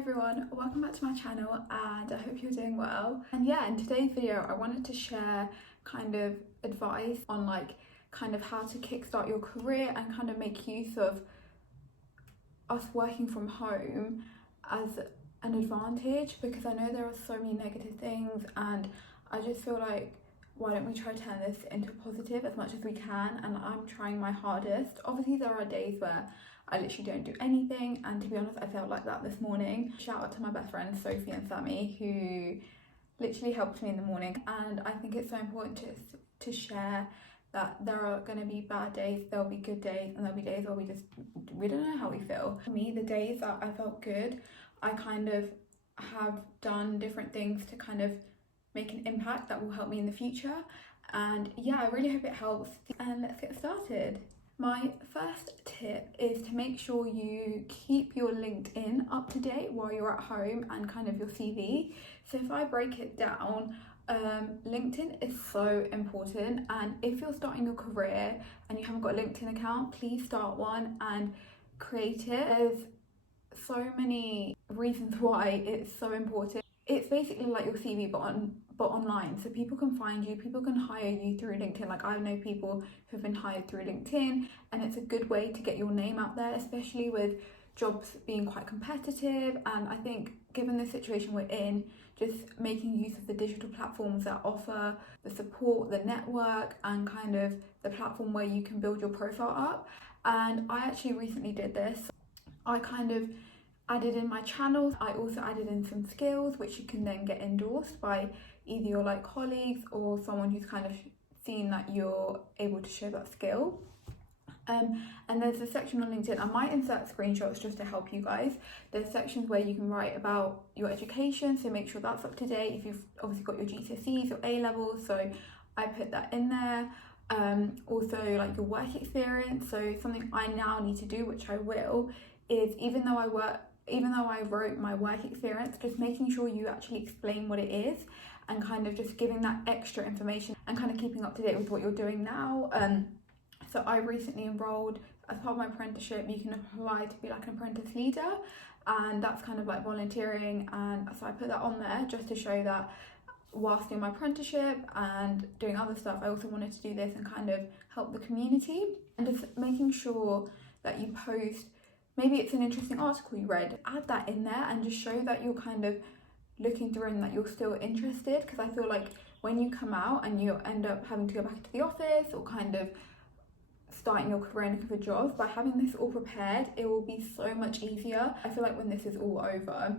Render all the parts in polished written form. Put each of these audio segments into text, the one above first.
everyone, welcome back to my channel and I hope you're doing well. And yeah, in today's video I wanted to share kind of advice on kind of how to kickstart your career and kind of make use of us working from home as an advantage, because I know there are so many negative things and I just feel like, why don't we try to turn this into positive as much as we can? And I'm trying my hardest. Obviously there are days where I literally don't do anything, and to be honest I felt like that this morning. Shout out to my best friends Sophie and Sammy who literally helped me in the morning, and I think it's so important to share that there are going to be bad days, there'll be good days, and there'll be days where we don't know how we feel. For me, the days that I felt good, I kind of have done different things to kind of make an impact that will help me in the future. And yeah, I really hope it helps, and let's get started. My first tip is to make sure you keep your LinkedIn up to date while you're at home, and kind of your CV. So if I break it down, LinkedIn is so important, and if you're starting your career and you haven't got a LinkedIn account, please start one and create it. There's so many reasons why it's so important. It's basically like your CV but online, so people can find you, people can hire you through LinkedIn. Like, I know people who've been hired through LinkedIn, and it's a good way to get your name out there, especially with jobs being quite competitive. And I think given the situation we're in, just making use of the digital platforms that offer the support, the network, and kind of the platform where you can build your profile up. And I actually recently did this. I kind of added in my channels. I also added in some skills which you can then get endorsed by either your colleagues or someone who's kind of seen that you're able to show that skill. And there's a section on LinkedIn, I might insert screenshots just to help you guys. There's sections where you can write about your education, so make sure that's up to date. If you've obviously got your GCSEs, your A levels, so I put that in there. Also your work experience. So something I now need to do, which I will, is even though I wrote my work experience, just making sure you actually explain what it is, and kind of just giving that extra information and kind of keeping up to date with what you're doing now. So I recently enrolled as part of my apprenticeship. You can apply to be an apprentice leader, and that's kind of volunteering, and so I put that on there just to show that whilst doing my apprenticeship and doing other stuff, I also wanted to do this and kind of help the community. And just making sure that you post, maybe it's an interesting article you read, add that in there and just show that you're kind of looking through and that you're still interested. Because I feel like when you come out and you end up having to go back into the office or kind of starting your career and looking for jobs, by having this all prepared, it will be so much easier. I feel like when this is all over,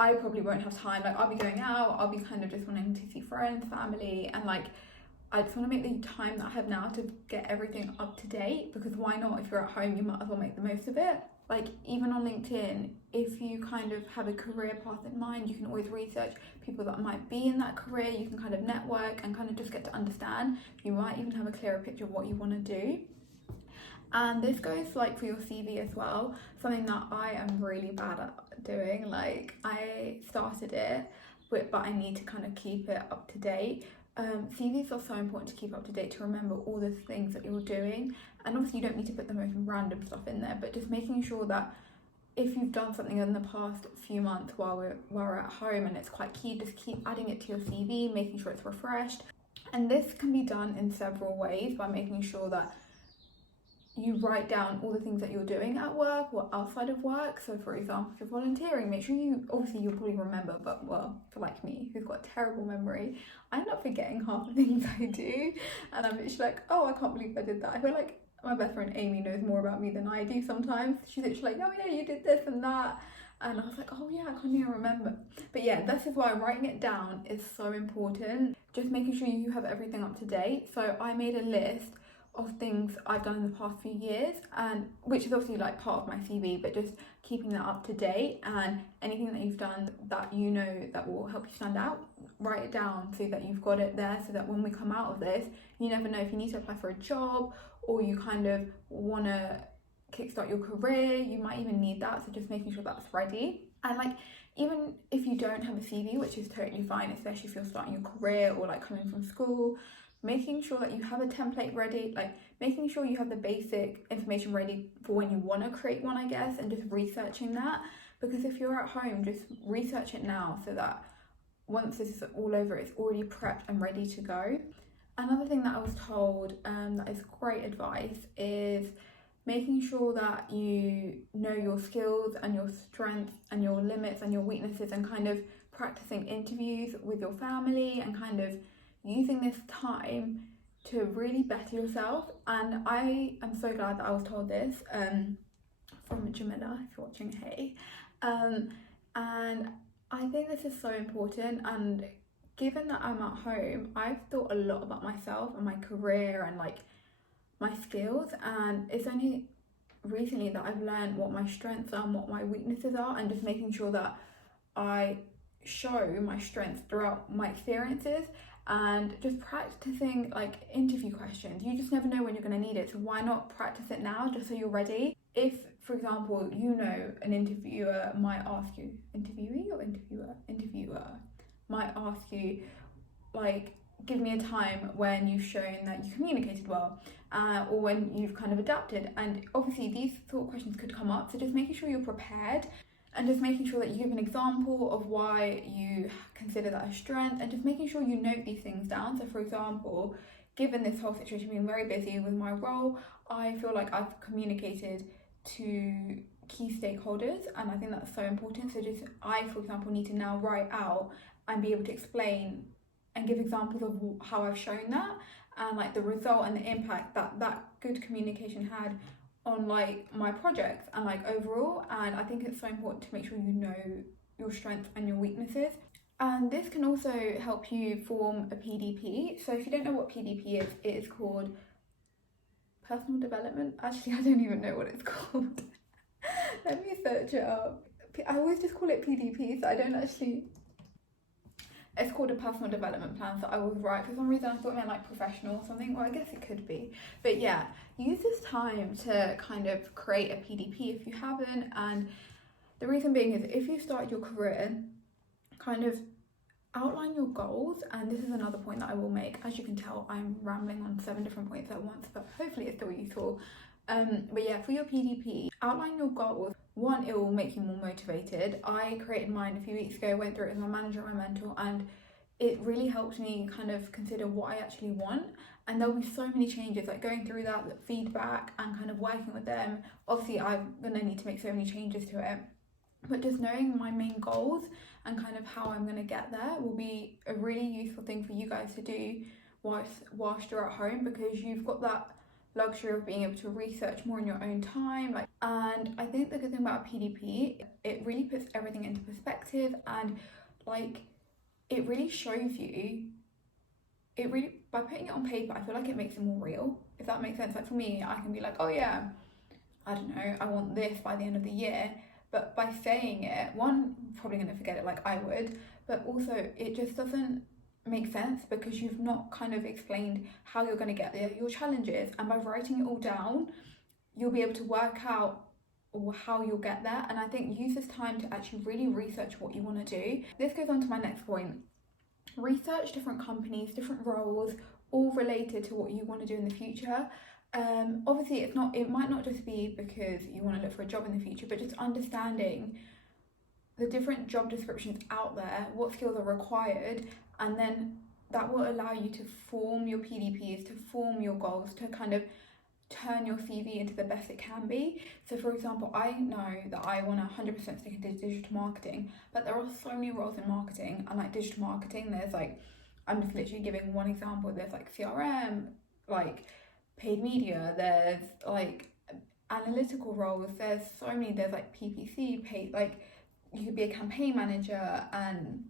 I probably won't have time. I'll be going out, I'll be kind of just wanting to see friends, family, and I just want to make the time that I have now to get everything up to date, because why not? If you're at home, you might as well make the most of it. Even on LinkedIn, if you kind of have a career path in mind, you can always research people that might be in that career. You can kind of network and kind of just get to understand. You might even have a clearer picture of what you want to do. And this goes for your CV as well, something that I am really bad at doing. I started it, but I need to kind of keep it up to date. CVs are so important to keep up to date, to remember all the things that you're doing. And obviously you don't need to put the most random stuff in there, but just making sure that if you've done something in the past few months while we're at home and it's quite key, just keep adding it to your CV, making sure it's refreshed. And this can be done in several ways, by making sure that you write down all the things that you're doing at work or outside of work. So for example, if you're volunteering, make sure you'll probably remember, but for me, who's got a terrible memory, I end up forgetting half the things I do, and I'm literally oh, I can't believe I did that. I feel like my best friend Amy knows more about me than I do sometimes. She's literally oh yeah, you did this and that, and I was oh yeah, I can't even remember. But yeah, this is why writing it down is so important, just making sure you have everything up to date. So I made a list of things I've done in the past few years, and which is obviously part of my CV, but just keeping that up to date, and anything that you've done that that will help you stand out, write it down so that you've got it there, so that when we come out of this, you never know if you need to apply for a job or you kind of want to kickstart your career, you might even need that. So just making sure that's ready. And even if you don't have a CV, which is totally fine, especially if you're starting your career or coming from school, making sure that you have a template ready, making sure you have the basic information ready for when you want to create one, I guess, and just researching that. because if you're at home, just research it now so that once this is all over, it's already prepped and ready to go. Another thing that I was told that is great advice is making sure that you know your skills and your strengths and your limits and your weaknesses, and kind of practicing interviews with your family and kind of using this time to really better yourself. And I am so glad that I was told this from Jamila, if you're watching, hey. And I think this is so important, and given that I'm at home, I've thought a lot about myself and my career and like my skills, and it's only recently that I've learned what my strengths are and what my weaknesses are, and just making sure that I show my strengths throughout my experiences, and just practicing like interview questions. You just never know when you're going to need it, so why not practice it now just so you're ready. If, for example, you know an interviewer might ask you, interviewer might ask you, like, give me a time when you've shown that you communicated well, or when you've kind of adapted. And obviously these sort of questions could come up, so just making sure you're prepared and just making sure that you give an example of why you consider that a strength, and just making sure you note these things down. So for example, given this whole situation, being very busy with my role, I feel like I've communicated to key stakeholders, and I think that's so important. So just, I, for example, need to now write out and be able to explain and give examples of how I've shown that, and like the result and the impact that that good communication had on like my projects and like overall. And I think it's so important to make sure you know your strengths and your weaknesses. And this can also help you form a PDP. So if you don't know what PDP is, it is called personal development. Actually, I don't even know what it's called. Let me search it up. I always just call it PDP, so I don't actually. It's called a personal development plan, so I was right. For some reason I thought it meant like professional or something. Well, I guess it could be. But yeah, use this time to kind of create a PDP if you haven't. And the reason being is, if you started your career, kind of outline your goals. And this is another point that I will make. As you can tell, I'm rambling on 7 different points at once, but hopefully it's still useful. But yeah, for your PDP, outline your goals. One, it will make you more motivated. I created mine a few weeks ago, went through it with my manager and my mentor, and it really helped me kind of consider what I actually want. And there'll be so many changes, like going through that feedback and kind of working with them. Obviously, I'm gonna need to make so many changes to it, but just knowing my main goals and kind of how I'm gonna get there will be a really useful thing for you guys to do whilst you're at home, because you've got that luxury of being able to research more in your own time. And I think the good thing about PDP, it really puts everything into perspective, and like it really shows you, it really, by putting it on paper, I feel like it makes it more real, if that makes sense. Like for me, I can be like, oh yeah, I don't know, I want this by the end of the year. But by saying it, one, probably going to forget it like I would, but also it just doesn't make sense because you've not kind of explained how you're going to get there, your challenges. And by writing it all down, you'll be able to work out how you'll get there. And I think use this time to actually really research what you want to do. This goes on to my next point. Research different companies, different roles, all related to what you want to do in the future. Obviously it might not just be because you want to look for a job in the future, but just understanding the different job descriptions out there, what skills are required, and then that will allow you to form your PDPs, to form your goals, to kind of turn your CV into the best it can be. So for example, I know that I want to 100% stick into digital marketing, but there are so many roles in marketing, and like digital marketing, there's like, I'm just literally giving one example, there's like CRM, like paid media, there's like analytical roles, there's so many, there's like PPC, paid, like you could be a campaign manager and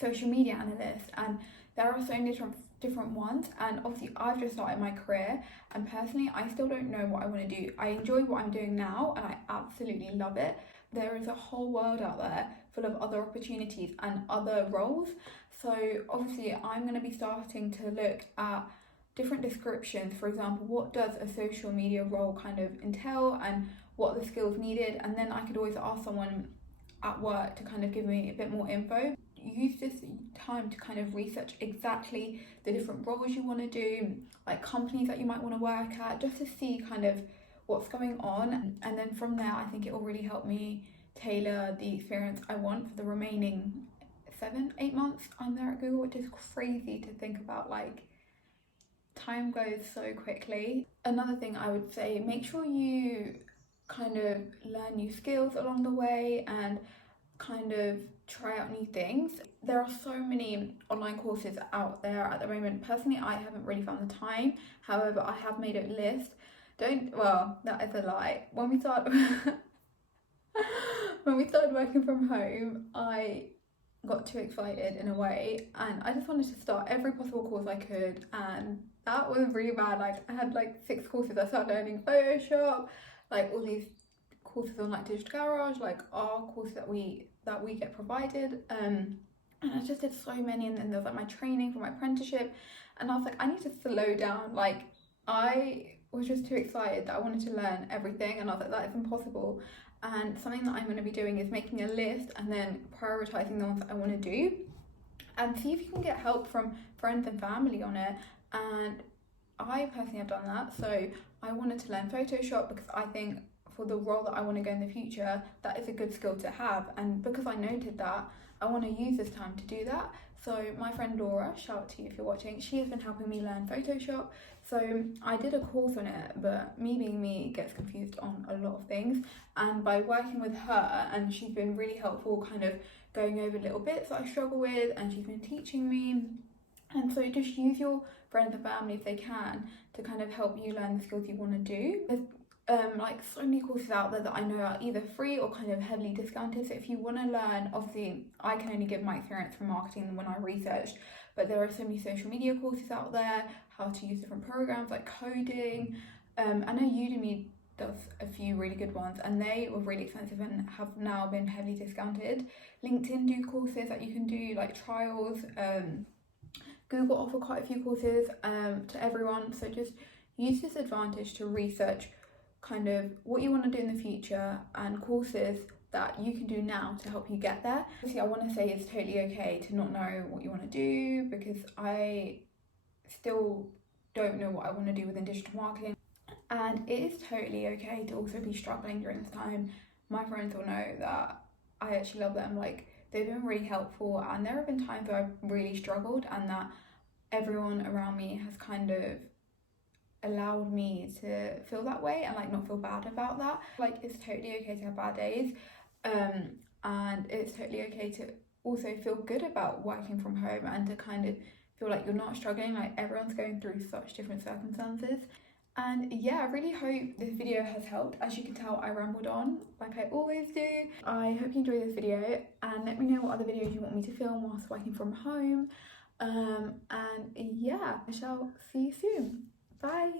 social media analyst, and there are so many different ones. And obviously I've just started my career, and personally I still don't know what I want to do. I enjoy what I'm doing now and I absolutely love it. There is a whole world out there full of other opportunities and other roles. So obviously I'm going to be starting to look at different descriptions. For example, what does a social media role kind of entail and what are the skills needed, and then I could always ask someone at work to kind of give me a bit more info. Use this time to kind of research exactly the different roles you want to do, like companies that you might want to work at, just to see kind of what's going on. And then from there, I think it will really help me tailor the experience I want for the remaining 7-8 months I'm there at Google, which is crazy to think about. Like, time goes so quickly. Another thing I would say, make sure you kind of learn new skills along the way and kind of try out new things. There are so many online courses out there at the moment. Personally, I haven't really found the time. However, I have made a list. Well, that is a lie. When we started working from home, I got too excited in a way, and I just wanted to start every possible course I could, and that was really bad. Like, I had like 6 courses. I started learning Photoshop, like all these courses on like Digital Garage, like our courses that we get provided, and I just did so many. And then there was like my training for my apprenticeship, and I was like, I need to slow down. Like, I was just too excited that I wanted to learn everything, and I was like, that is impossible. And something that I'm going to be doing is making a list and then prioritizing the ones that I want to do, and see if you can get help from friends and family on it. And I personally have done that. So I wanted to learn Photoshop because I think for the role that I want to go in the future, that is a good skill to have. And because I noted that, I want to use this time to do that. So my friend Laura, shout out to you if you're watching, she has been helping me learn Photoshop. So I did a course on it, but me being me gets confused on a lot of things. And by working with her, and she's been really helpful, kind of going over little bits that I struggle with, and she's been teaching me. And so just use your friends and family if they can to kind of help you learn the skills you want to do. There's like so many courses out there that I know are either free or kind of heavily discounted. So if you want to learn, obviously I can only give my experience from marketing when I researched, but there are so many social media courses out there, how to use different programs like coding. I know Udemy does a few really good ones, and they were really expensive and have now been heavily discounted. LinkedIn do courses that you can do, like trials. Google offer quite a few courses to everyone. So just use this advantage to research kind of what you want to do in the future and courses that you can do now to help you get there. Obviously, I want to say it's totally okay to not know what you want to do, because I still don't know what I want to do within digital marketing, and it is totally okay to also be struggling during this time. My friends will know that I actually love them. Like, they've been really helpful, and there have been times where I've really struggled, and that everyone around me has kind of allowed me to feel that way and like not feel bad about that. Like, it's totally okay to have bad days, and it's totally okay to also feel good about working from home and to kind of feel like you're not struggling. Like, everyone's going through such different circumstances. And yeah, I really hope this video has helped. As you can tell, I rambled on like I always do. I hope you enjoyed this video, and let me know what other videos you want me to film whilst working from home. And yeah, I shall see you soon. Bye.